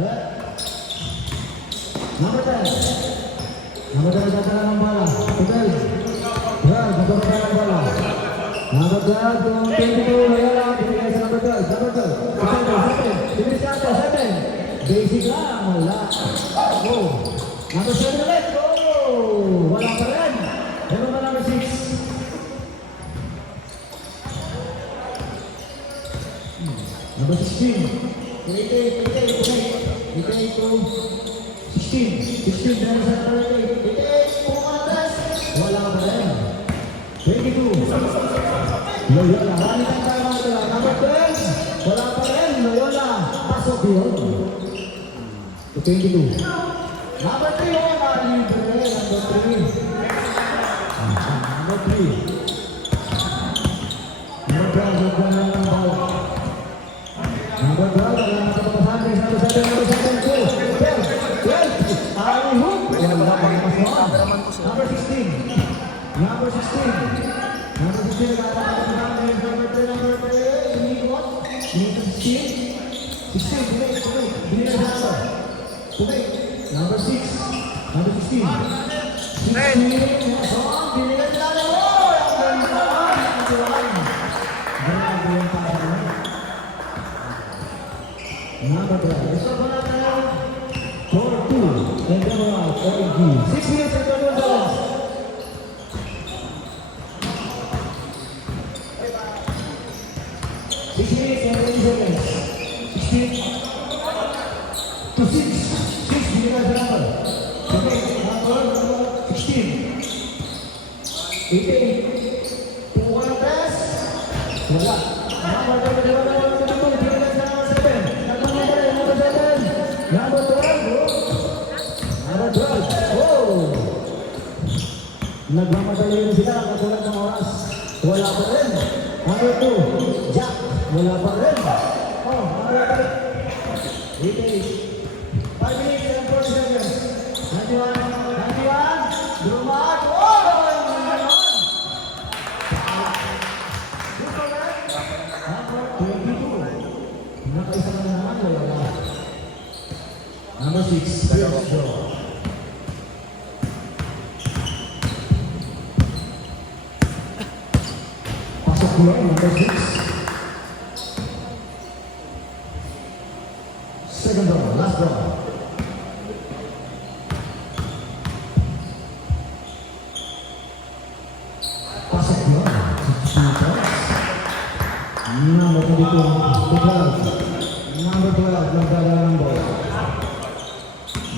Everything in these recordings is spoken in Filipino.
Number 10. Number 10 nagdadala ng bala. Hotel. Well, nagdadala ng bala. Number 12, kung 22, Loyola, binigay sa number 12. Number 12. 7. Bilis natin, 7. Basic lang, wala. Go. Number 7 ulit. Go. Wala pa rin. Pero na number 6. Number 16. 88 to 16 dahil sa number 88 pumatas wala ka pa rin 22 Loyola halikan tayo mga ito number 12 wala pa rin Loyola pasok yun 22 number 3 libre number 3 number 3 number 12 ng bawang number 12, wala na kapapasahan kay number 7, number 7, 12, ay hook! Wala pa naman siya. Number 16, number 16, number 16, nagkakapapasahan kay number 3, number 3, iniikot, number 16, 16, binigay sa number, tubig, number 6, number 16, 16, binigay sa number, ang ganda, grabe yung parang, number 12. Let's go for that. 4-2. And then we're out. 6 minutes and 21 seconds. 6 minutes and 20 seconds. 16 to 6. 6 binigay sa number. Okay, number 16. 88. Pukuha ng press. Wala. Number 22. Binigay sa number 7. Number 12, number 12, oh! Nagmamadali rin sila, katulad ng oras. Wala pa rin. Number 2, Jack, wala pa rin. Oh, number 3, 88. 5 minutes and 40 seconds. 91, Drumat, oh! Number 22. Nakaisa na naman, wala. Number 6, let's go. Pasok ko lang, number 6. Second ball, last ball. Pasok ko lang, 62 points. Number 22, 12. Number 12, nagdala ng ball.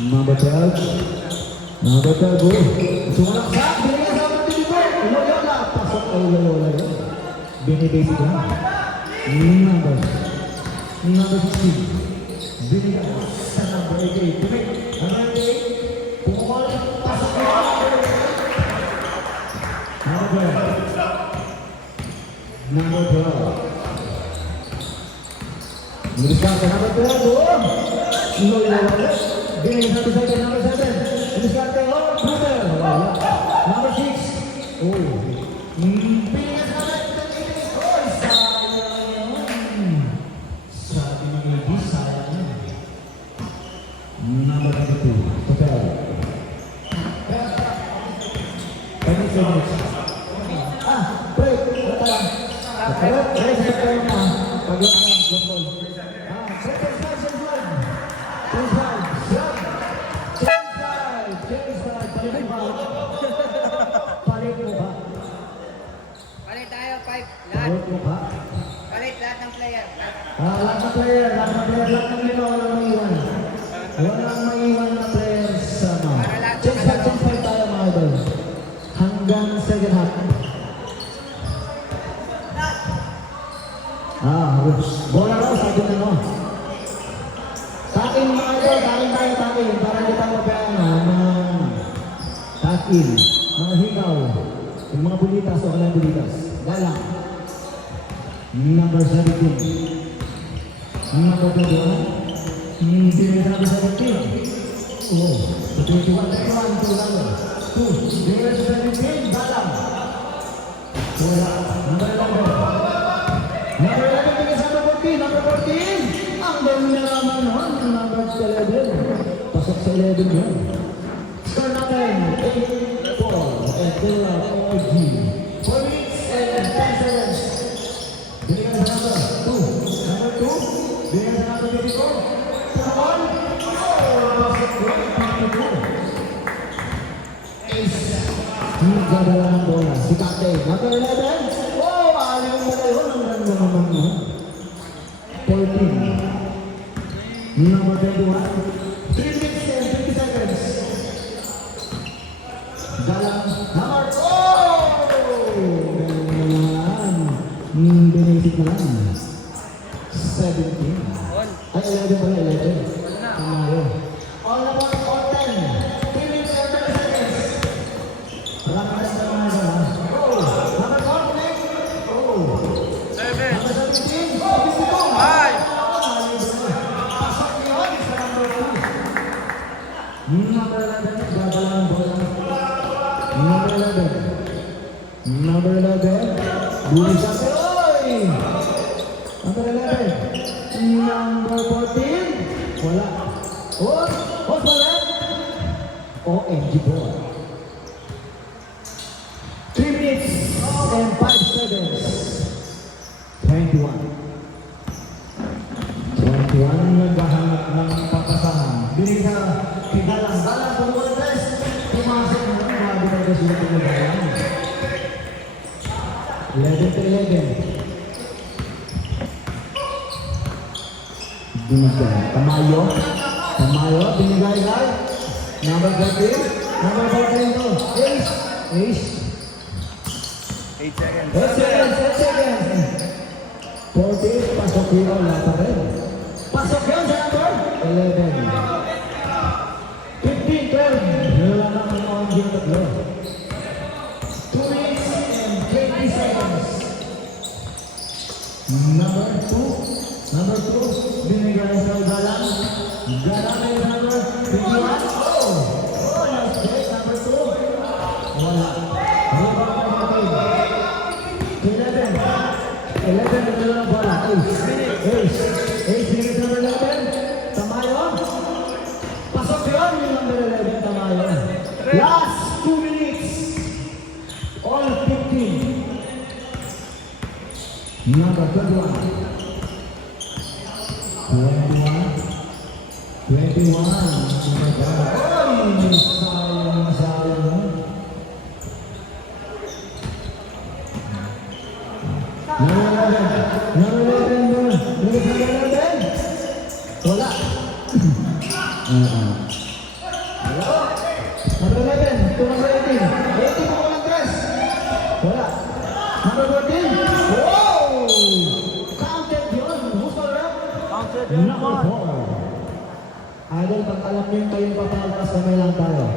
Number 12. Number 12, oh. Sumalaksak. Binigay sa number 24. Loyola. Pasok ay Loyola yun. Binibasic lang. Number 16. Binigay sa number 88. Tumik. Number 88. Pumukol. Pasok yun. Number 12. Number 12. Biliskan sa number 12, oh. Loyola. Binigay sa number 7. Biliskan tayo, Bruder. Number 6. Oh. Binigay sa number 8. Oh, sayang yun. Sabi ng Eddie, sayang yun. Number 22. Hotel. 10 minutes. Break. Break sa tayo na. Pag-iwan ng football. Palit tayo, 5. Lahat. Palit lahat ng player. Lahat ng player, lahat ng lima, walang maiwan. Walang maiwan na player sa mga. Change 5 tayo mga idol. Hanggang second half. Bola raw, sabi na mo. Takin mga idol, takin. Para hindi tayo mapayangan. Takin, mga higaw. Yung mga bulitas o kalang bulitas. Galang. Number 17. Number 21. Hindi rin sabi 17. Oh, 21. 2. Number 17. Galang. Wala. Number 11. Number 11. Number 14. Ang dami na naman nun. number 11. Pasok sa 11 yun. Score natin, 8-4. Edela OG. 4 minutes and 10 seconds. Binigyan sa number 2. Number 2. Binigyan sa number 54. Pasok 1. Pasok 1. 52. Ace. Nagdadala ng bola. Si Captain. Number 11. Oh, ayaw mo na yun. Ang ganda naman mo. 14. Number 21. 3 minutes and 50 seconds. Galang. Number 4. Basic na lang. 17. Ay, 11 pala. 11. Tama yun. All number 10. 3 minutes and 30 seconds. Wala ka na sa mga ito, ha? Oh! Number 4, next. Oh! 7. Number 17. 52. 5. Pasok yun sa number 2. Number 11. Gagala ng bola. Number 11. Number 11. Buli siya. Oy! Number 11. Number 14. Wala. Oh! Oh, wala. OMG boy. 3 minutes and 5 seconds. 21. 21 naghahanap ng papasahan. Binig na Galang Pumulantes. Pumasok na lang. Grabe talaga sila Pumulantes. 11 to 11. Binigay. Tamayo. Tamayo. Binigay. Number 13. Number 14 to. Ace. Ace. 8 seconds. 8 seconds. 8 seconds. 40. Pasok yun. Wala pa rin. Pasok yun sa number 11. 15, 12. Wala na ang mga yung tatlo. 2 minutes and 20 seconds. Number 2. Number 2. Binigay sa Galang. Galang ay number 21. Oh! Oh, nice break. Number 2. Wala. Wala pa natin. 11. 11 na lang bola. Ace. Ace. Ace binigay sa number 11. Tamayo. Pasok yun yung number 11. Tamayo. Last 2 minutes. All 15. Number 21. 21. 21. Ay, sayang. Number 11. Wala. Number 11. Number 18. 18 po walang dress. Wala. Number 14. Wow! Counted yun. Who's the rep? Counted. Number 4. Idol, pag alam nyo kayong papalagpas, kamay lang tayo.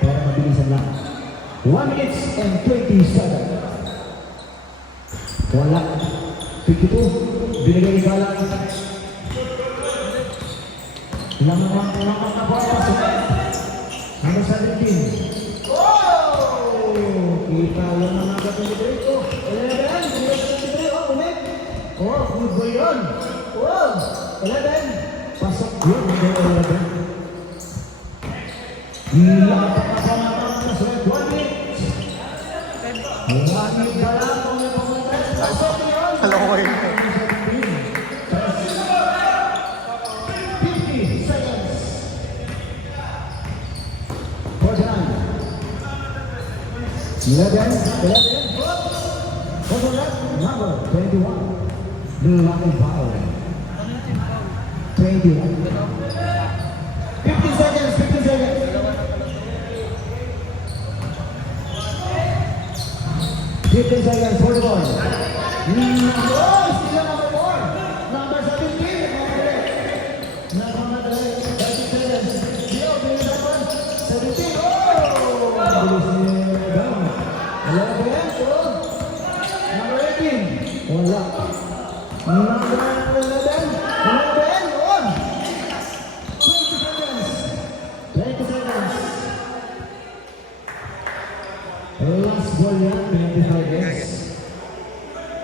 Para mabilisan lang. 1 minutes and 20 seconds. Wala. 52. Binigay ni Galang. Lamang na bola. Number 17. Oh! Kita lang ang agad ng Librito. 11. Binigay sa Librito. Oh, ulit. Oh, good boy yun. Oh, 11. Pasok yun. Number 11. Lapat na sa 1 minute. 1 minute ka lang. Pasok yun. Hello, boy. 50 seconds. 49. 11. What's that? Number 21. The lucky foul. 21. 50 seconds. 50 seconds. 15 seconds for the ball. Oh, still number 4. Number 17. Number 30 seconds. Yo, bilis naman. 17. Oh! Bilis niya down. 11. Oh. Number 18. Wala. Number 11. 11. On. 20 seconds. 20 seconds. Last ball yan. 25 seconds.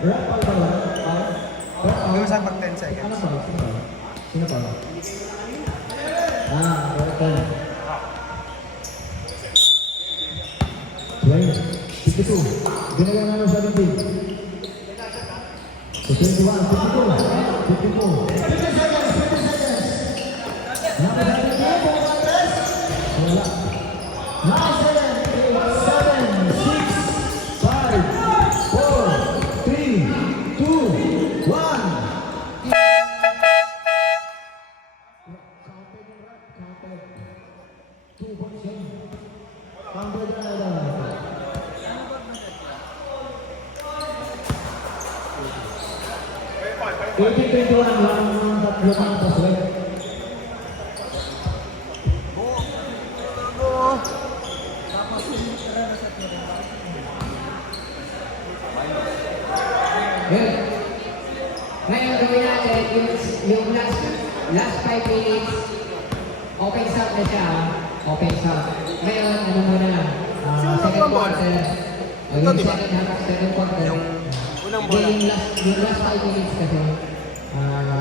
Wrap up ba yan? Hanggang saan pag 10 seconds? Ano ba? Sino pa? Correct. 52. Ginagawa namin 17. So 21, 52, 54. 50 seconds, 50 seconds. Number 17, wala. 9, 7, 6, 5, 4, 3, 2, 1. Counted. 2 points yun. Counted na. 18-21 lang ang tatlo ng paswet. Good. Ngayon gawin natin yung last 5 minutes. Open shot na siya. Open shot. Ngayon, ano muna lang. Second quarter. O yung second quarter. Unang bola. Yung last 5 minutes kasi.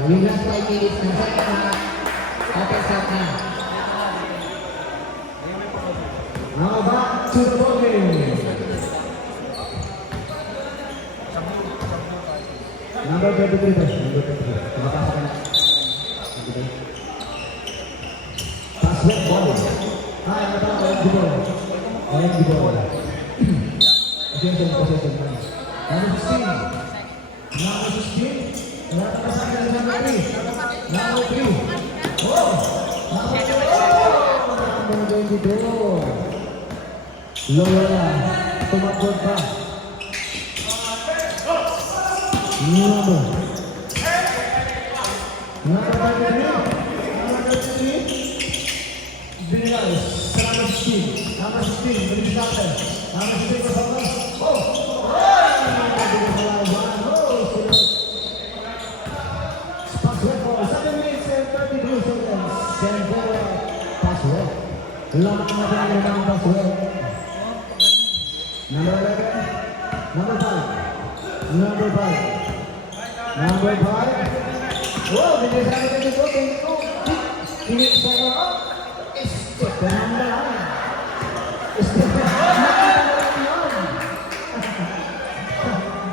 Yung last 5 minutes ng second half. Open shot na. Now back to the ball game. Number 33 ba? Number 33. Tumapasok ka na. Paswet ball. Ano ba? OMG ball. OMG ball. Possession. Number 16. Number 16. Wala ka sa akin. Number 3. Number 3. Oh! Number 22. Loyola. Tumakot pa. Number 33. Binigay. Number 16. Number 16. Bilis natin. Number 16 sa baba. Oh! Password po. 7 minutes and 32 seconds. Sendero. Password. Lamang natin ang lamang password. Number 11. Number 5. Number 5. Number 5. Wow, binigay sa akin dito. Pinit sa mga. Step na lang. Step na lang yun.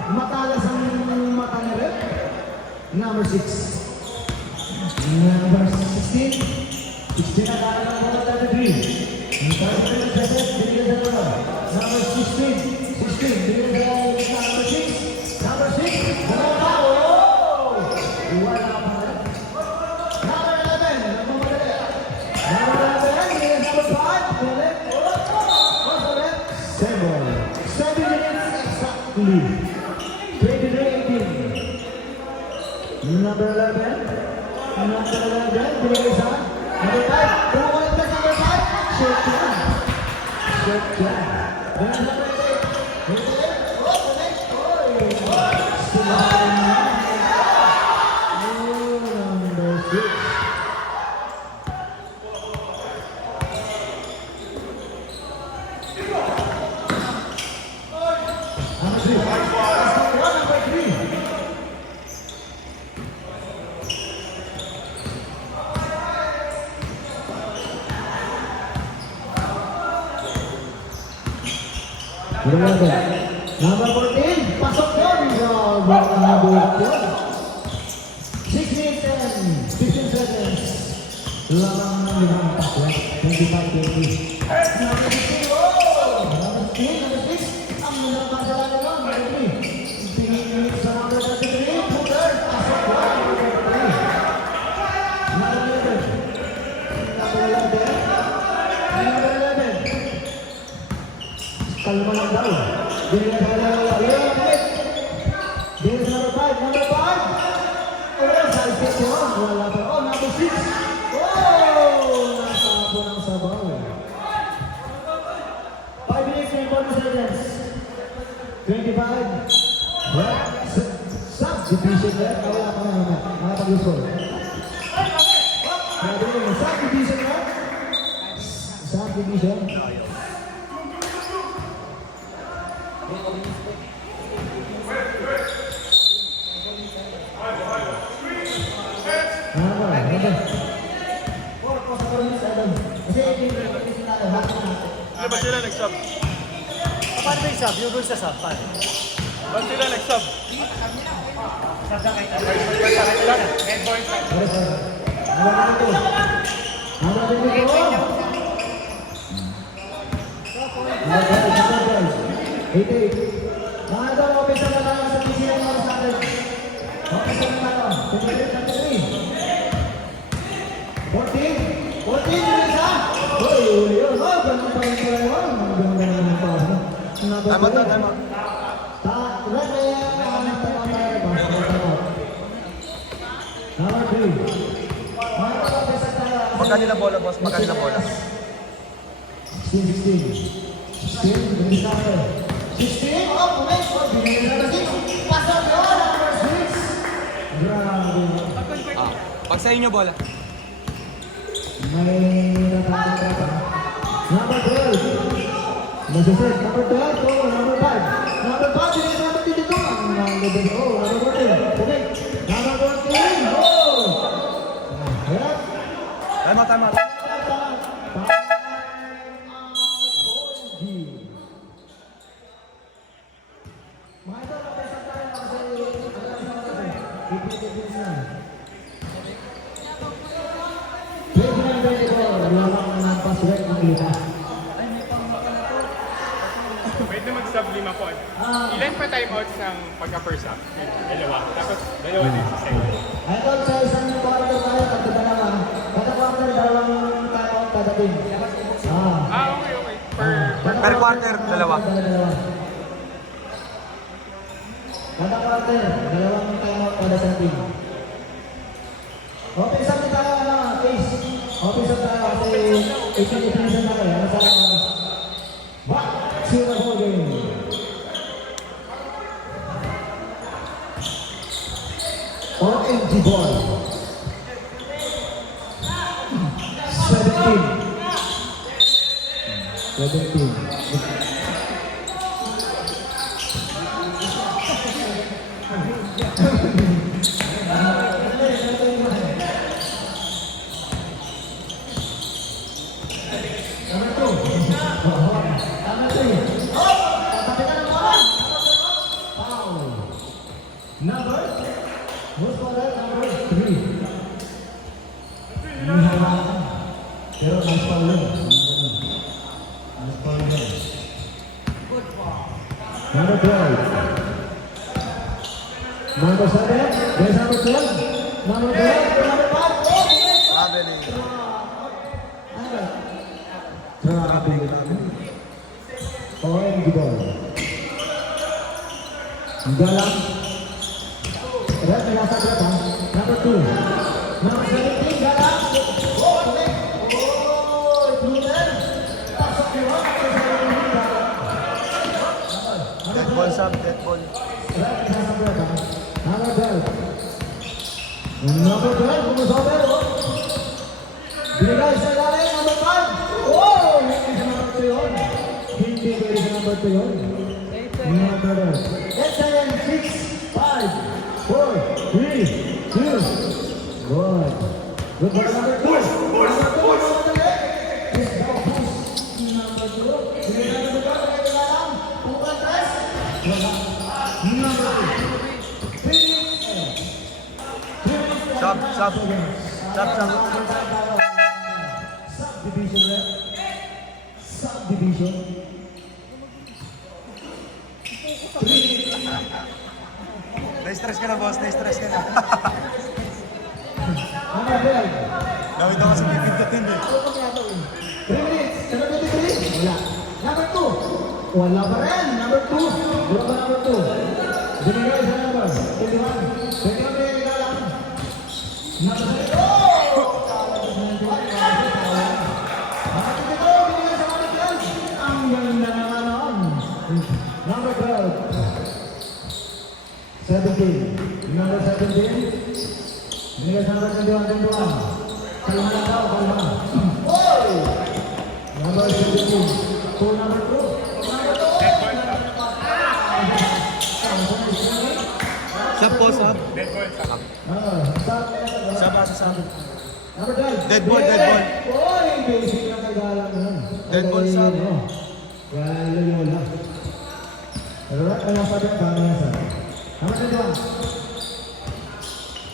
Matalas ang mata na rin. Number 6. Number 16. 16 na kaya ng mga 33. Ang 33 na set, binigay sa mga. Number 16. 16, binigay sa number 6. Number 6. Number 5. Wala ka pa rin. Number 11. Nagmamadali. Number 11. Binigay number 5. Balik. Also left. 7 minutes exactly. 23-18. Number 11. Number 11. Binigay sa number 5. Tumukulit ka number 5. Short yan. Short yan. Binigay sa number 8. Oh, balik. Oh, silahan na. Number 6. Number 3. Number 3. Number 14, pasok yun. Buhat yun. 6 minutes and 15 seconds. Lamang ng limang pasok. 25-20. Number 16, oh! Number 6. Ang lamang sa lalim yun. Number 3. Tingin sa number 33. Puter, pasok yun. Number 11. Number 11. Number 11. Kalma lang daw. Binigyan sa number 5. Number 5. Oh, salpit yun. Wala pa. Oh, number 6. Oh! Natapo ng sabaw. 5 minutes and 40 seconds. 25. Subdivision red. Wala pa na. Nakapag-usol. Subdivision red. Subdivision. Ano ba sila nag-sub? Paano ba yung sub? Yung sa sub, paano? Ba't sila nag-sub? Head boy. Mga daw, open sa mga sa PCL mga sa atin. Open sa mga 14, yung isa. Uy, yun. Oh, ganun pa rin pala yun. Ganun naman pa. Tama to, tama. Red na yan. Number 3. Mga daw, open sa tayo. Magkanila bola, boss. Magkanila bola. 16. 16, bilis na ako. 16, oh, pumek. Oh, binigyan na natin. Pasok yun, number 6. Grabe. Pag sa inyo bola. May natatakot. Number 12. Nagsisit. Number 12. Oh, number 5. Number 5. Hindi naman dito. Ang number 12. Oh, number 14. Pumek. Number 14. Oh! Ayan. Tama, tama. Pwede mag-sub 5 po. Ilan pa timeouts ng pagka-first half? Dalawa. Tapos dalawa din sa second. Idol, sa isang quarter tayo, tatlo dalawa. Kada quarter, dalawang tayo kada team. Okay, okay. Per quarter, dalawa. Dalawa. Kada quarter, dalawang tayo kada sa team. Okay, sa tayo, Ace. Okay, sa tayo, kasi isin-isin na kayo. Ano sa tayo? What? Zero ball game. OMG ball. 17. 17. Number? Who's for that? Number 3. Pero nice foul yun. Nice foul yun. Number 12. Number 7. There's number 12. Number 12. Number 5. Traveling. Grabe. OMG ball. Galang. Red, nasa red ha. Number 2. Number 17, galang. Oh, okay. Oh, Pluter. Pasok yun. Dead ball, sub. Dead ball. Red, nasa red ha. Number 12. Number 12, kumusober oh. Binigay sa galing, number 5. Oh, hindi sa number 2 yun. Hindi pwede sa number 2 yun. Number 8, 7, 6, 5. 4, 3, 2, good. Good for number 2. Push. Number 2. Sige na number 2. Kaya lang. Pukal press. Number 2. Sub, sub. Sub, sub. Subdivision. Subdivision. 3. Na-stress ka na, boss. Na-stress ka na. Number 12. Gawin daw kasi may pindutin eh. 3 minutes. Number 23. Wala. Number 2. Wala pa rin. Number 2. Wala pa number 2. Binigay sa number 21. 21 binigay ka lang. Number 3. Oh! Ang ganda naman noon. Number 12. 17. Number 17. Binigay sa number 21. Kalma na daw, kalma. Oh! Number 17. To number 2. Sub po, sub. Dead ball, sub. Stop. Sub, pasa sa akin. Number 12. Dead ball, dead ball. Oy, basic na kagalang na. Dead ball sa akin. Wala nila wala. Pero right, wala pa rin kami yan sa. Number 21.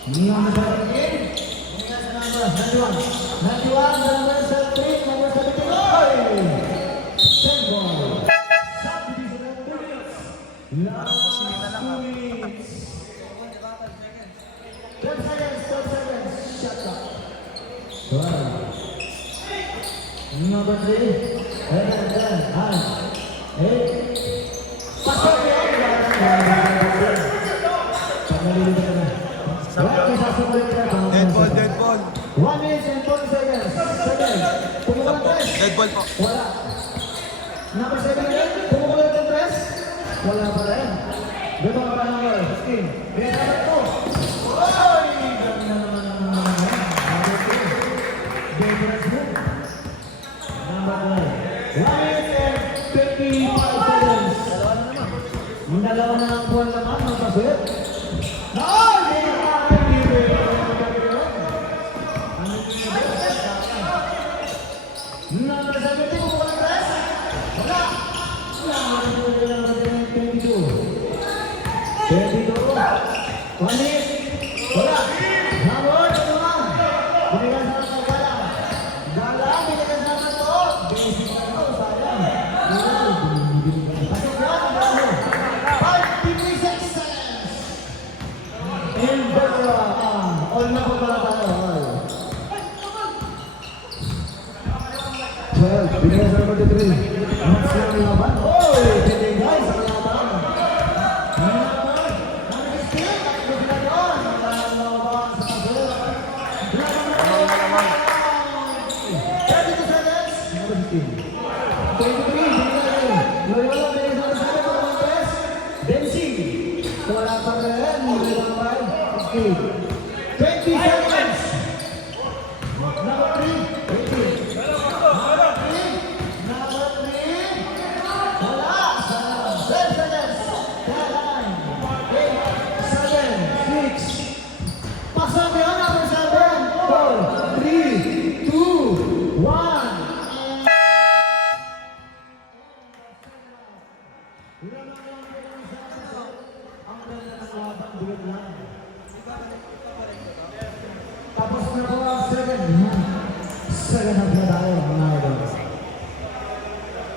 Hindi nga masyadong again. Hindi nga sa number 91. 91, number 3, number 17. Oy! Dead ball. Subdivision ng 2 minutes. Last 2 minutes. 12 seconds, 12 seconds. Shut up. 12. Number 3. 8. Pasok yan. Pagkalilitan ka na. Wala kayo sasulit ka. Dead ball, dead ball. 1 minute and 40 seconds. Second. Pumukulang press. Dead ball po. Wala. Number 7 again. Pumukulang ng press. Wala pa rin. Diba ka pa number 15. Bigyan number 2. Oy! Ganda naman ang number 2. Dangerous move. Number 9. 1 minute and 25 seconds. Yung dalawa na ang buwan naman, magpasulit. No! Hindi na natin dito. Number 17, kung walang press. Wala. Number 22. 22. 1 minute. Wala. Number 21. Binigyan sa mga galang. Galang, binigyan sa mga to. Basic na ito, sayang. Pasok yan, bravo. 53 seconds. In Berra. All na po para tayo. All. 12. Binigyan sa number 23. Mas lang yung laban. Oy! Hindi guys, ang laban. Number 16. Takbo sila doon. Ang laban sa kasunod. Laban na. 32 seconds. Number 15. 23. Loyola, binigyan sa number 7. Mga press. Dancing. Wala pa rin. Number 5. 20 seconds. Number 3. 18. Number 3. Number 3. Wala. 7 seconds. 10, 9, 8, 7, 6. Pasok yun. Number 7. 4, 3, 2, 1. Tapos na po ang second half na tayo, mga idol.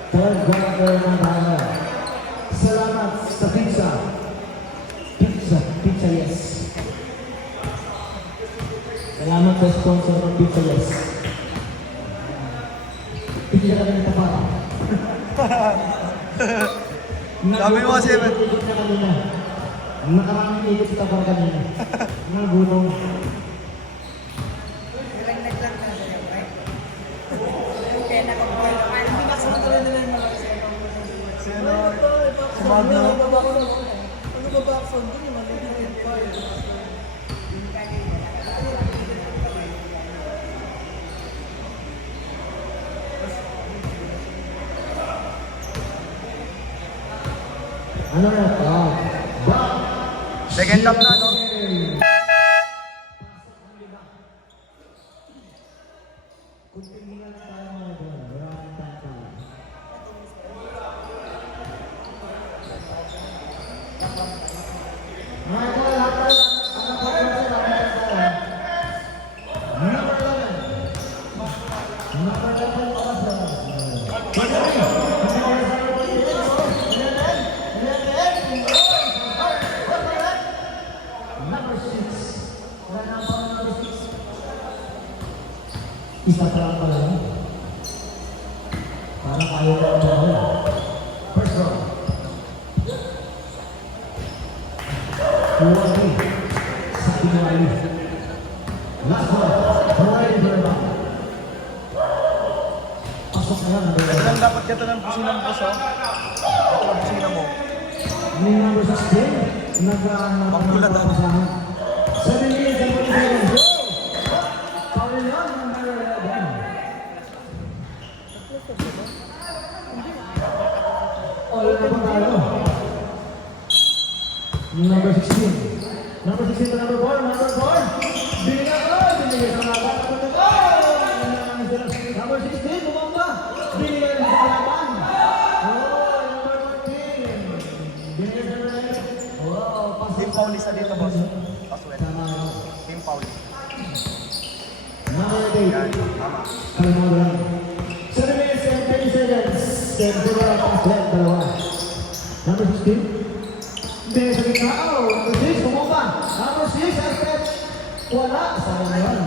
Third quarter na tayo. Salamat sa pizza. Pizza yes. Salamat sa sponsor ng Pizza Yes. Pizza ka rin tapara. Sabi mo kasi, man. Ikot na kanina. Nakaraming ikot sa tapara kanina. Nagulong. Ano na ito? Second half na, no? Isa pa lang pala yun. Parang ayaw na ang bawal. First round. Huwag sa Pinoy. Last round. Hawaii Berba. Pasok na lang. Ito lang dapat ka ito ng pusina mo, boss, oh. Ito lang pusina mo. Yung number 16, nag-aanap Magulat, ng pasahan. 7 minutes and 40 seconds. Go! Foul yun, number 11. All na po tayo. Number 16. Number 16 to number 4. Number 4. Binigyan ko! 8. Kalimutan. 7 minutes and 30 seconds. Tempo na pass left, dalawa. Number 16. Hindi, sa gitna. Oh, number 6, bumaba. Number 6, ang step. Wala. Sayang yan.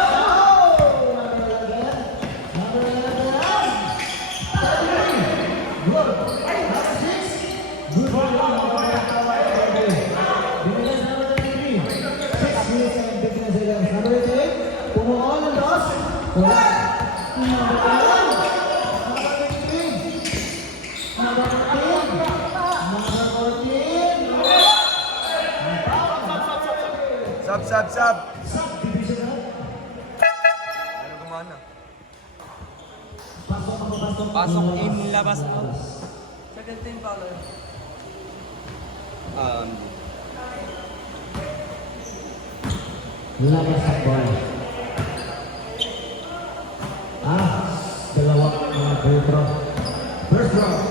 Oh! Number 11. Number 11. 33. Good. Number 6. Good ball. Binigay sa number 33. 6 minutes and 15 seconds. Number 88. Pumuha ng dos. Wala. Number 11. Number 13. Number 14. Sab. Ano gumana? Pasok in, labas out. Second team follow. Labas sa ball. Dalawa mga free throw. First round.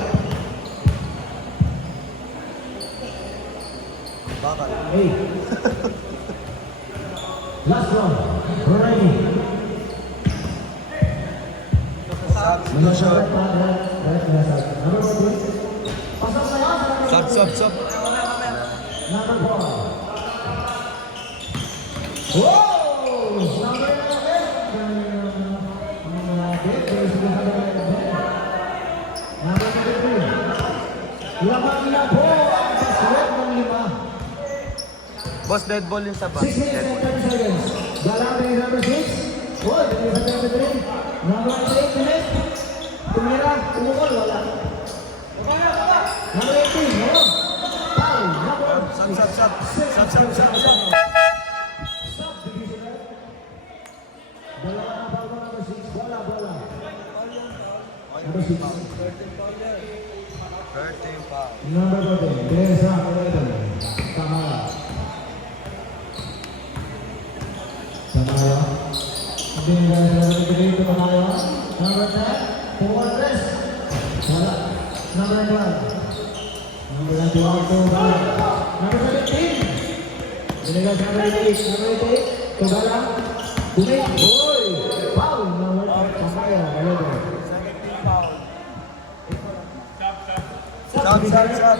Bakal. 8. Last round. Ready. No shot. Number 14. Pasok na yan. Sab. Number 4. Whoa! Number 11. Number 23. Lamang na po ang paswet ng 5. Boss, dead ball yung saba. 6 minutes and 30 seconds. Galante is number 6. Oh, binigay sa number 3. Number 8 minutes. Tumira, tumukol, wala. Number 18, meron. Foul, number Sab. Subdivision. Dalawa na foul mo, number 6. Bola. Number 6. 13 foul. Number 14. Teresa, 11. Kamara. Binigay sa number 3 to Kamara. Number 10. Pumatres. Wala. Number 12. Number 21 to Bala. Number 17. Binigay sa number 8. Number 8 to Bala. Bumit. Boy! Foul! Number 8. Kamara. 11. Sab.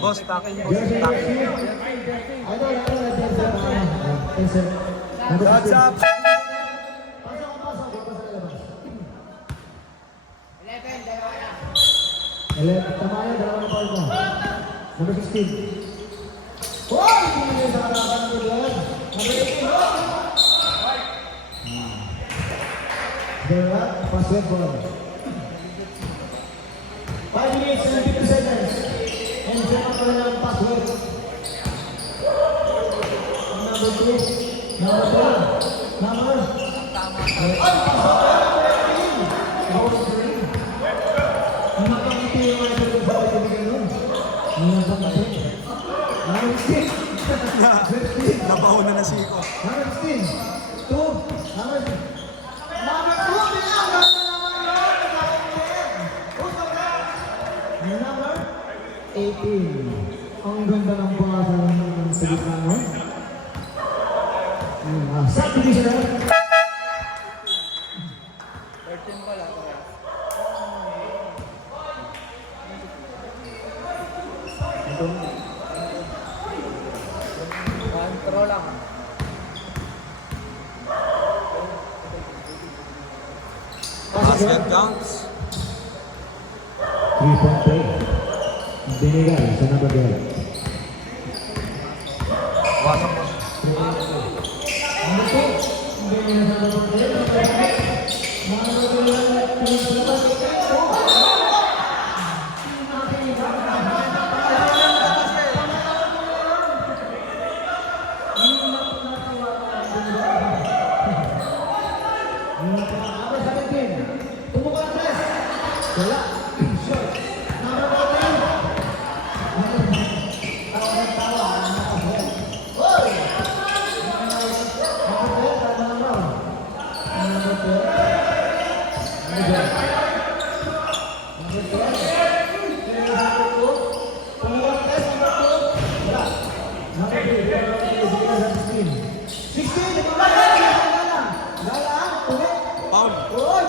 Boss, takin. Jersey. Idol, Jersey. Number 16. Sab. Pasok. Papasa sa labas. 11, dalawa na. 11. Tamaya, dalawang foul mo. Number 16. Hoy! Binigay sa harapan ng Number 18. Dalawa, password ball. 5 minutes and 50 seconds. And siya pa rin ang password. Number 2. Number 12. Number. Ay, password! Number 13. Nakakiti yung mga ito sa pagkabigan nun. Nakakiti. Number 16. Nabauna na si Iko. Number 16. 2. Number 2. Number 18. Ang ganda ng pasa ng sa gitna mo. Subdivision. 13 pala. Control lang. Basket counts. 3-point play. Binigay sa number 12. Wasok po. Number 2. Binigay sa number 12. Number 17. Tumukan ang press. Wala. Short. Number 14.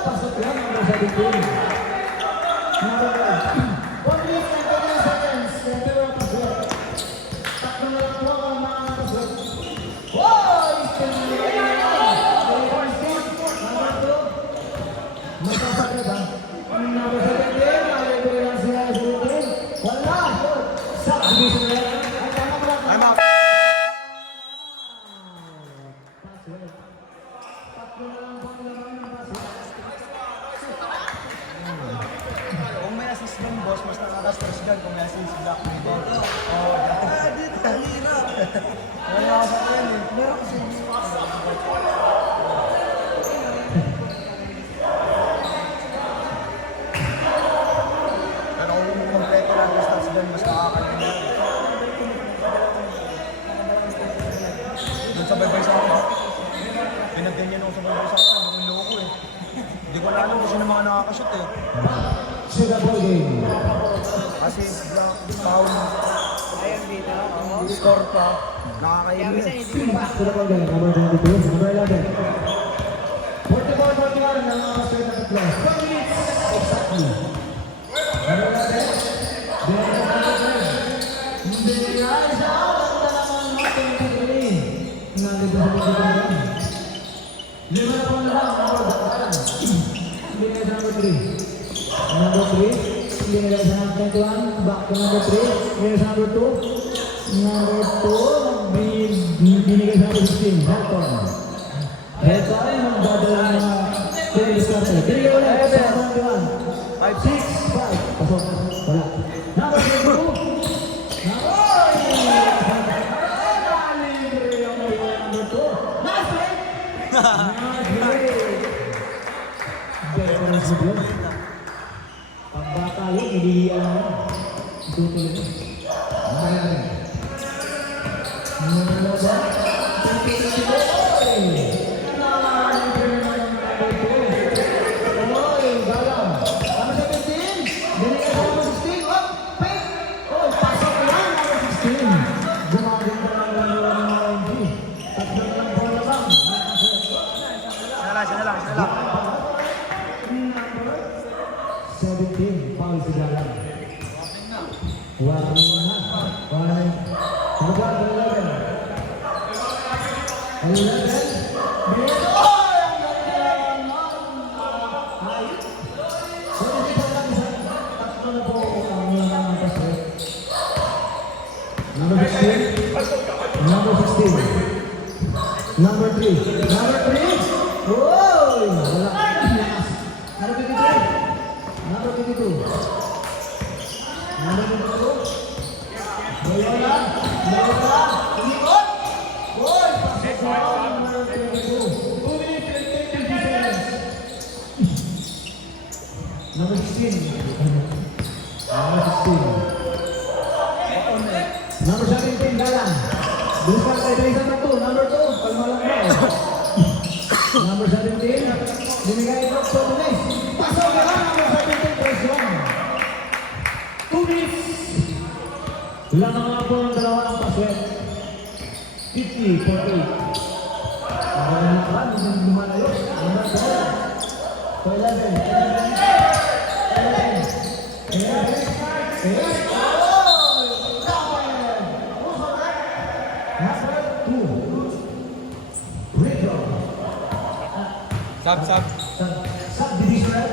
pasok lang ang sa dito. Number 1 minute and 30 seconds. Pero pasok. Tatlo na lang po ang mga pasok. Wow! Number 2. Magkasakit ba? Number 17. Nalito lang sila sa dito. Wala! Subdivision na lang. Ay, tama ba? I'm out. Kung may assist doon, boss, mas nakaka-stress ka kung may assist si Black Widow. Oo, dito kanina. Wala ako sa akin eh. Meron kasi pero kung kompleto lang yung stats doon, mas nakakalimit. Doon sa baybay sa akin, pinagganyan ako sa baybay sa akin, yung loko eh. Hindi ko alam kung sino mga nakakashoot eh. To the ball game. Kasi foul, score pa, nakakainis. Back to the ball game. Number 22, number 11. 44-41 ng mga straight at the plus. 1 minutes exactly. Number 11. Binigay sa awat na naman ng 23. Nandito sa mga dito. Lima na po na lang. Binigay sa number 3. Number 3, binigay sa number 21, back to number 3, binigay sa number 2, number 2, binigay sa number 16, Helton. Helton, magdadala na Dennis Carter. Binigay ulit sa number 1, 5, 6, 5, pasok, wala. Number 22, number 2, nice play! Nice play! Pag bata yun, hindi alam. Tutuloy. Ayan. Ano ba? Oy, galang. Ano sa 15? Binigay sa number 16. Oh, fake! Oh, pasok lang number 16. Gumaganda lang lang yung mga OMG. Tatlo lang bola lang. Sila lang. 17, foul si Galang. Warning na. Warning. Ano ba? 11. 11. Brito! Ay! Hindi pa lang isa. Tatlo na po ang mga pasok. Number 16. Number 16. Number 3. Number 3. Oy! Wala. Number 23. Number 22. Number 22. Boyola. Boyola. Unikot. Boy! Pasok na. Number 22. 2 minutes and 30 seconds. Number 16. Number 16. Number 17. Galang. Bilis ka kay Trace number 2. Number 2. Kalma lang ba? Number 17. Binigay ito sa Tunis. Pasok na lang. Number 17. Press 1. 2 minutes. Ilang mga po ng dalawa ng paswet. 50, 48. Ako na naman, hindi lumalayo. Number 12. 11. 11. Sab. Subdivision.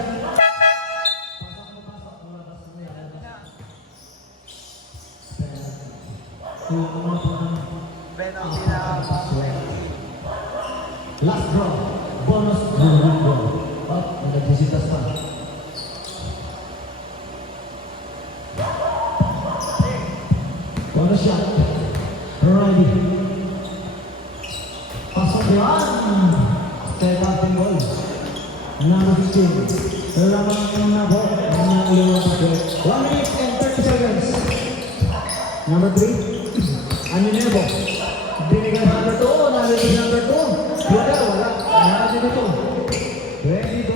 Penalty na. Last draw. Bonus draw. Oh, nagkisitas pa. Bonus shot. Ready. Pasok yan. Step up and goal. Number 15. Lamang ng nabo. Ng iyong pasok. 1 minute and 30 seconds. Number 3. Aminebo. Binigay sa number 2. Nalito number 2. Wala. Nalito dito. 22.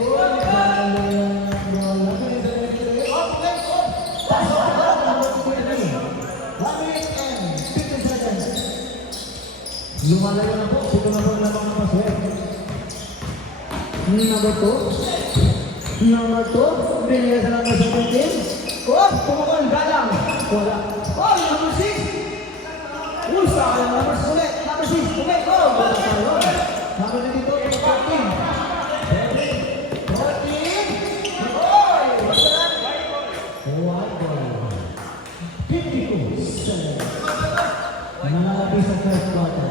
Pasok na. Number 23. 1 minute and 15 seconds. Lumalayo na po. Ito na po lamang ng pasok. Number 2. Number 2, binigay sa number 17. Oh, pumukol, galang. Wala. Oh, number 6. Uy, sayang number 6 ulit. Number 6, ulit. Oh, wala tayo. Number 22, 14. 14. Oh, what's that? White ball. 52-7. Nangalapis sa third quarter.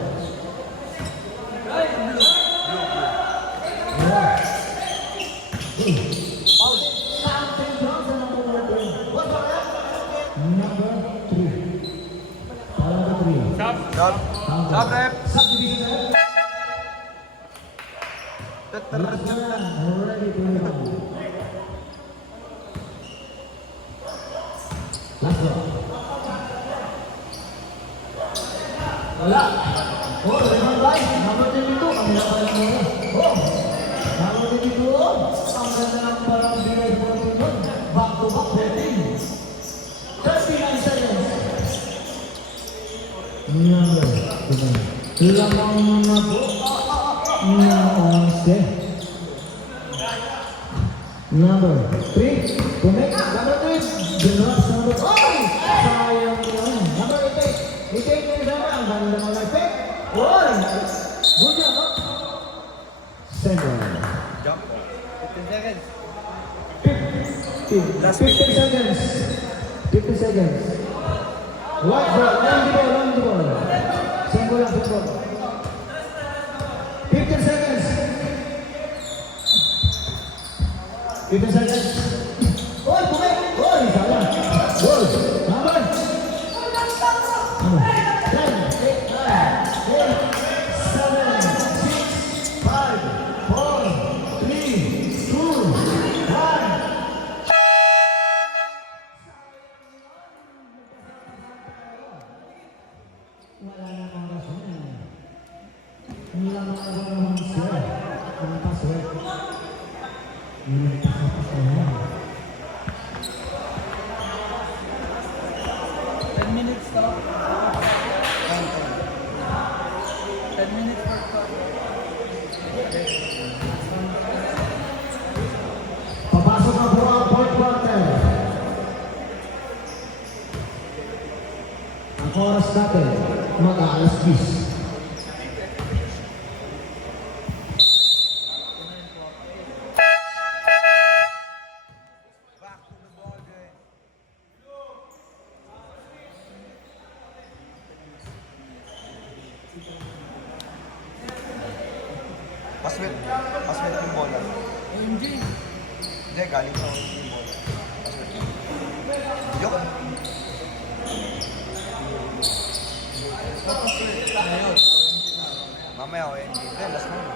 Stop. Stop, rep. Wala. Oh, lemon rice. Number 22. Ang laban mo. Oh. Number 22. Ang ganda ng parang binay po ito. Back to back 14. 39 seconds. Number 2. Lamang na po. Number 3. Connect. Number 3. Generous number. Oy! Sayang yun. Number 8. 8 na yung ang ganda ng effect. Oy! Good job, ha? Second. Jump. 15 seconds. 50 seconds. 50 seconds. White ball. Long the ball. Single lang, single. 15 seconds. 15 seconds. Oy, bumay! Oy, sayang. Goal. Number. 10, 8, 9, 8, 7, 6, 5, 4, 3, 2, 1. Wala na ang oras na. Hindi lang naman siya. Ang password. Hindi na. 10 minutes to. 10 minutes per stop. Papasok na po ang fourth quarter. Ang oras natin, mag-aalas 10. Back to the ball game. Paswet yung bola. Hindi, galing sa yung bola. Paswet. Yok. Mamaya o hindi. Hindi, last one.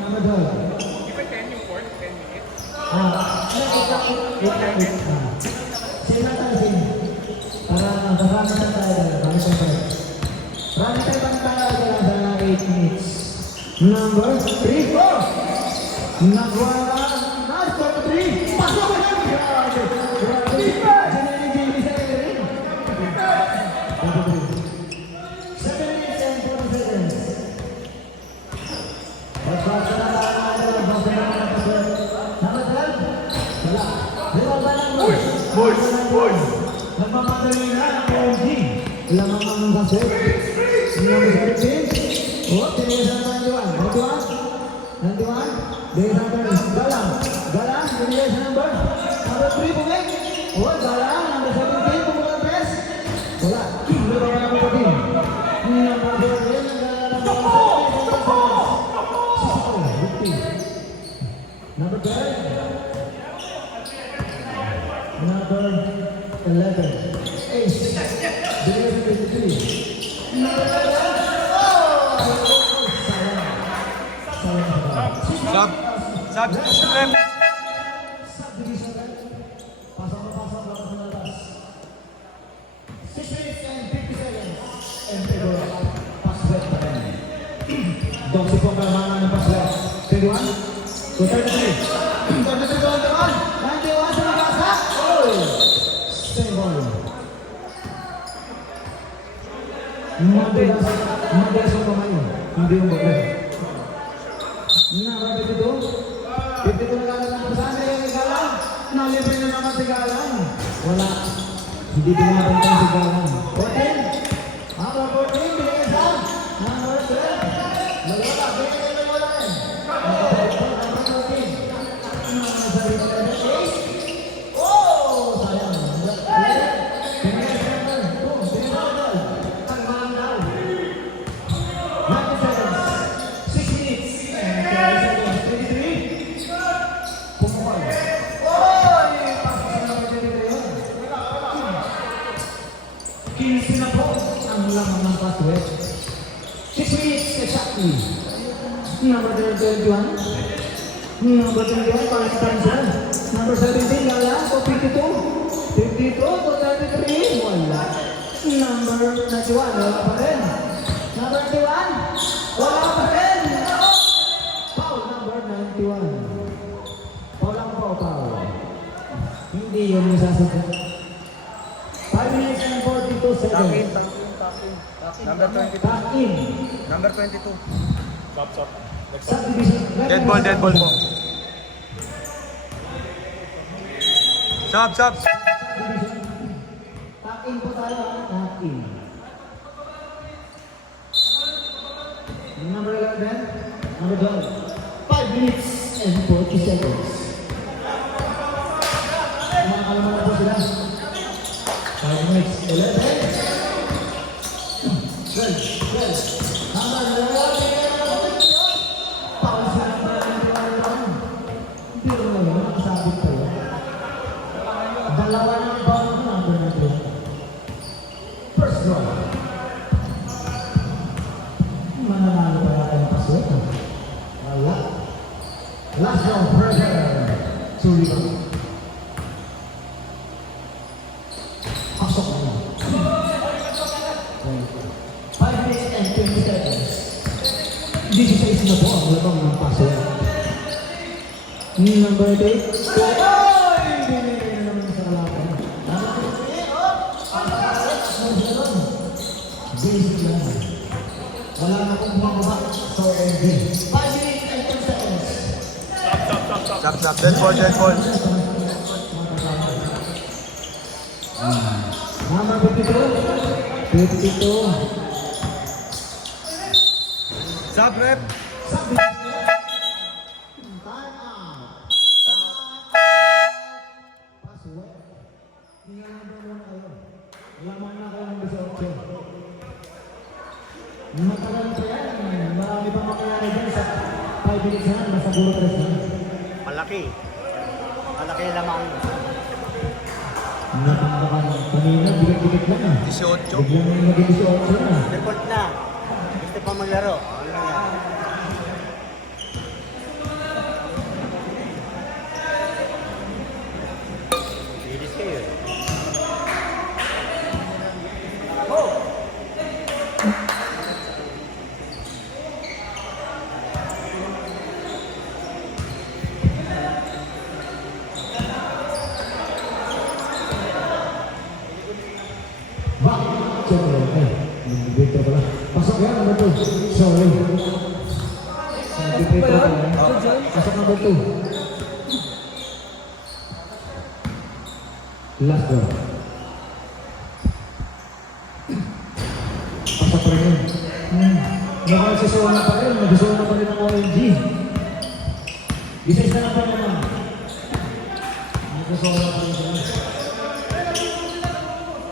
Number 12. Di ba 10 yung court? 10 minutes? Sinatasin. Para marami na tayo. Marami tayo pang tayo sa 8 minutes. Number 3. Oh! Number 1. Nice, number 3. Pasok mo yan! Grabe! Grabe! Sinanigili sa rin. 7 minutes and 40 seconds. Pagbasa na lang. Pagbasa na lang. Number 12. Wala. Lima ba lang? Boys! Nagmamadali na ang OG. Lamang ang base. Number 17. Oh, tinisan na 91. 91. Dahil number Galang. Binigay sa number. Number 3 bumik. Oh, Galang. Number 17. Pumulang press. Wala. Wala ba namin pa din? Number 11. Number 12. Number 11. Ace. Binigay sa 23. Number 11. Subdivision rep. Subdivision rep. Pasok na lakas na labas. 6 minutes and 50 seconds. And Pedro, password pa rin. Doksi po ang kalamangan ng password. 31 to 33. 33 to 91. 91 sa nagasa. Oy! Same ball. Madalas ang kamay. Hindi yung bago. Number 52. 52 na lang Hindi pinapantay si Galang. 14. Number 14, binigay sa number 12. Loyola, binigay ng Loyola rin. Number 14. Sa Loyola rin. Oh! Sayang. Binigay sa number 2. Binigay sa number 2. Tangmahan daw. 90 seconds. 6 minutes. And 30 seconds. 23. Pumukal. Oh! Pasok sa number 23 yun. 15 na po ang laman ng password. 6 minutes exactly. Number 21. Number 21, Palestine sila. Number 17, Lala, to 52. 52 to 33, wala. Number 91, wala pa rin. Number 91, wala pa rin. Foul number 91. Foul lang po, foul. Hindi yun yung sasagot. 5 minutes and 42 seconds. Number 22. Back in. Number 22. Stop. Subdivision. Dead ball po. Sub. Back in po tayo. Back in. Number 11. Number 12. 5 minutes and 40 seconds. Makakalaman na po sila. 5 minutes. 11. 12. Number 11. Pause na lang. Hindi rin mo yun. Nakasabit pa yun. Dalawa ng ball mo. Number 11. First goal. Mananalo pa yata yung paswet. Wala. Last goal. Pressure. Sullivan. Pasok na lang. 5 minutes and 20 seconds. 16 na po ang labang ng paso. Number 8. Ay! Binigay na naman sa kalaban. Basic lang. Wala na akong bumababa. So, MD. 5 minutes and 10 seconds. Stop. Dead ball. Number 52. Sub rep. Time out. Password. Hingalabang muna kayo. Lamang na kayo ng 18. Matagal pa yan. Marami pa mangyayari dyan sa 5 minutes na. Basta puro 3 na. Malaki lamang. Natambakan. Kanina, dikit-dikit lang ah. 18. Biglang naging 18 na. Report na. Gusto pa maglaro. Ano yan? Bilis kayo. Victor pala. Pasok yan, number 2. Sorry. Victor pala. Pasok number 2. Last goal. Pasok pa rin yun. Nagsisuwa pa rin ang OMG. Bisis na lang pa naman. Nagsisuwa pa rin sila.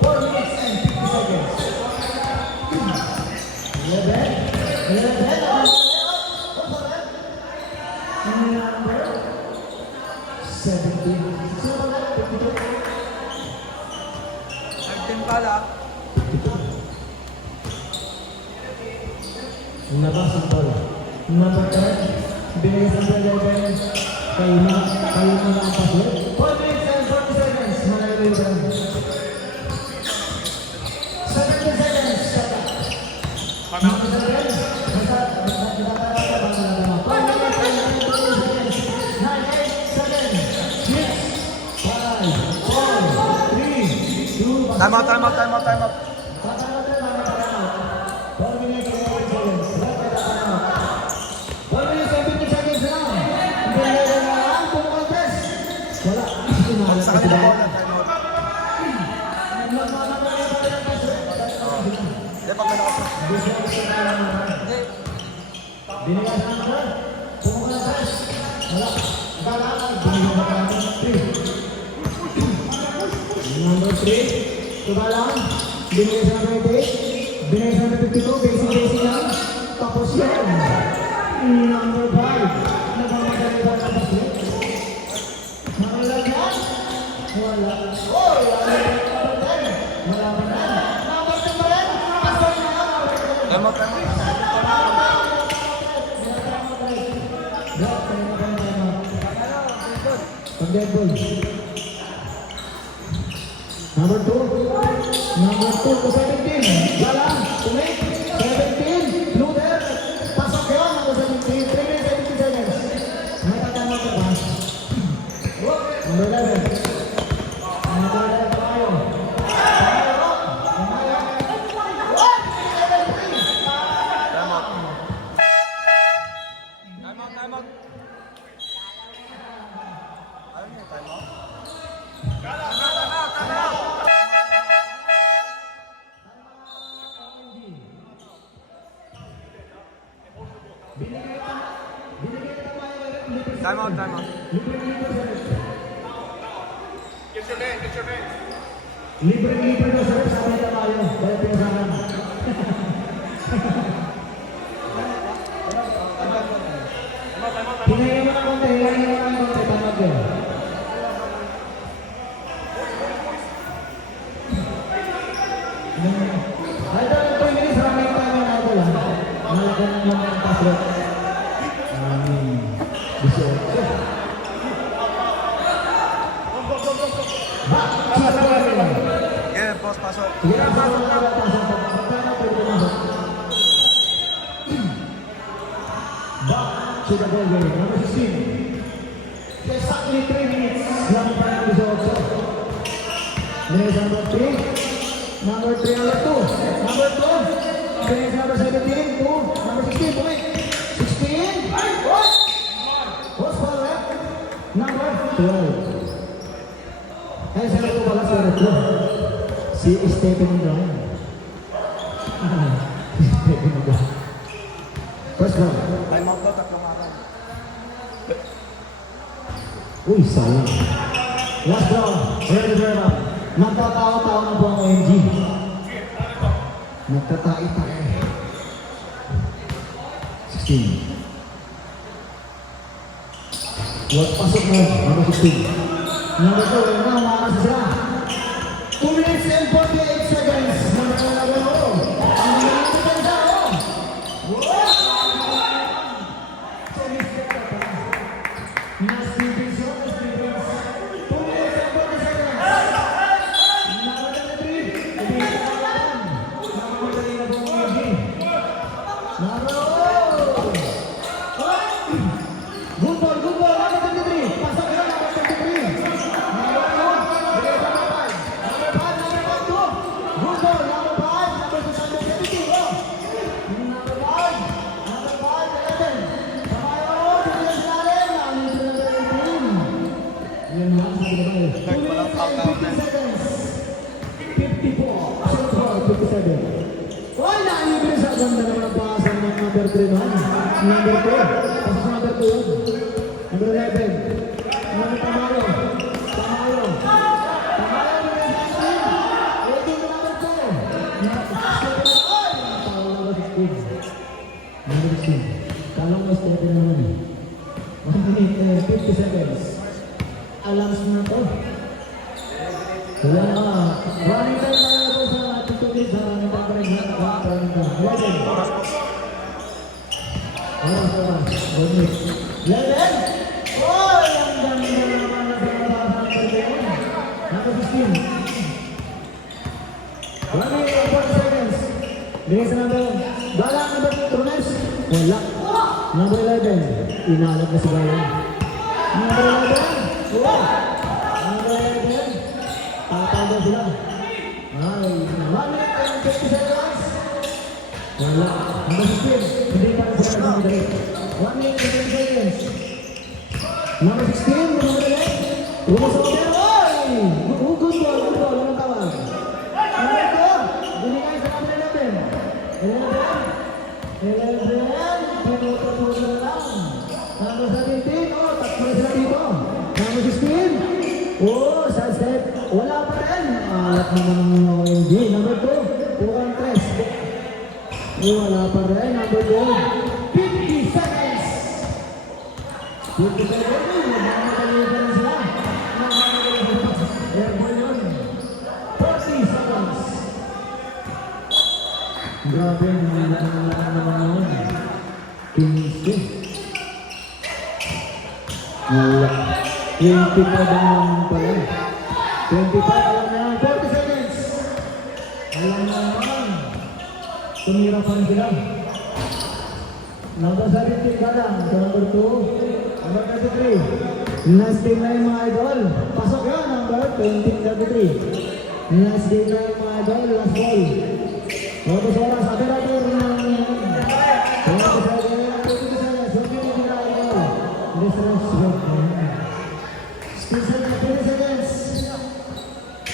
4 minutes and 50 seconds. 11. Number 17. Nagtin pala. Labas ang bola. Number 10. Binigay sa number 11. Kayo na ang password. 4 minutes and 40 seconds. Malayo yung brand. 17 seconds. Number 7. Time out. Sa kanila po. Binigay sa number. Pumukan sa press. Wala. Nagkakaroon. Binigay sa number 3. Number 3. Tugalang. Binigay sa number 8. Binigay sa number 52. Basic lang. Tapos yan. Number 5. Nagmamadali ba ng basket? Makalagyan. Wala. Oh, wala. Wala pa na. Number 10 pa rin. Pasok na lang. Tama, tama. Dead ball. Number 2 to 17. Galang. Tumik. 17. Luder. Pasok yun. Number 17. 3 minutes 17 seconds. May tatama ka ba? Number 11. Number 11 tayo. Time out. Ayaw niya, time out. Time out, time out. Get your man, get your man. Libre na sa sabi na tayo. Kaya pinasahan. Hinayin mo na konti, hinayin mo na konti. Tamad yun. Ay, dahil 2 minutes, maraming tayo na ito lang. Malaki na naman ang password. 18. Ba! Yeah, boss, pasok. Sige na, pasok na lang. Pasok. Magkano pwede pumasok? Back to the ball game. Number 16. Exactly 3 minutes. Lang pa ng result. There's number 3. Number 3, number 2. Number 2. There's number 17. 2. Number 16. Point. 16. What? What's ball left? Number 12. Ay, sa ito pala si Retro. Si Stephen Brown. Stephen Brown. First ball. Time out daw, tatlong akan. Uy, sayang. Last ball. Ready, ready. Nagtatawa-tawa na po ang OMG. Nagtatai-tae. 16. Huwag pasok mo. Number 16. Number 2. Now, makas sila. 2 minutes and 48 seconds. Number 11. Ang mga depensa. Wala, libre sa ganda naman ang pasan ng number 3 man. Number 2. Pasok number 2 yun. Number 11. Number Tamayo. Tamayo. Tamayo, number 19. 18 to number 2. Number 16. Talong mas 30 naman eh. 1 minute 50 seconds. Alas na to. Wala na. Running time na ito sa tutuloy sa running time pa rin. Running time. 11. Oras po. Bonus. 11. Oh, ang dami na naman na pinatasan ng pagkain. Number 15. 1 minute 40 seconds. Bigay sa number. Galang number 2. Trunes. Wala. Number 11. Inalat na si Galang. Number 11. Oh. Number 11. Tatawag sila. Ay, 1 minute and 20 seconds. Wala. Number 16. Hindi pa rin sila nag-break. 1 minute and 20 seconds. Number 16. Number 11. Rumas ako pero. Ay! Good ball. Walang tawag. Number 2. Binigay sa number 11. 11. Pinuto-puto na lang. Number 17, oh, tatlo na sila dito. Number 16, oh, sunset. Wala pa rin. Alat naman ng OMG. Number 2, purang 3. Oh, wala pa rin. Number 2, 50 seconds. 50 seconds, magmamakalipan na sila. Airball yun. 40 seconds. Grabe, naman yun. 15. Wala. 25 naman pala. 25, alam na yan. 40 seconds. Alam na naman. Tumira pa rin sila. Number 17 ka lang. Number 2. Number 33. Last game na yung mga idol. Pasok yan. Number 20-33. Last game na yung mga idol. Last ball. Oras oras. Atir-atir ng...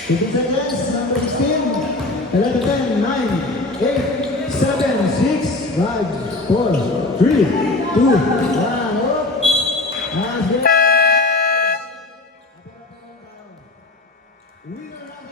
Number 16, 11, 10, 9, 8, 7, 6, 5, 4, 3, 2, 1. Winner!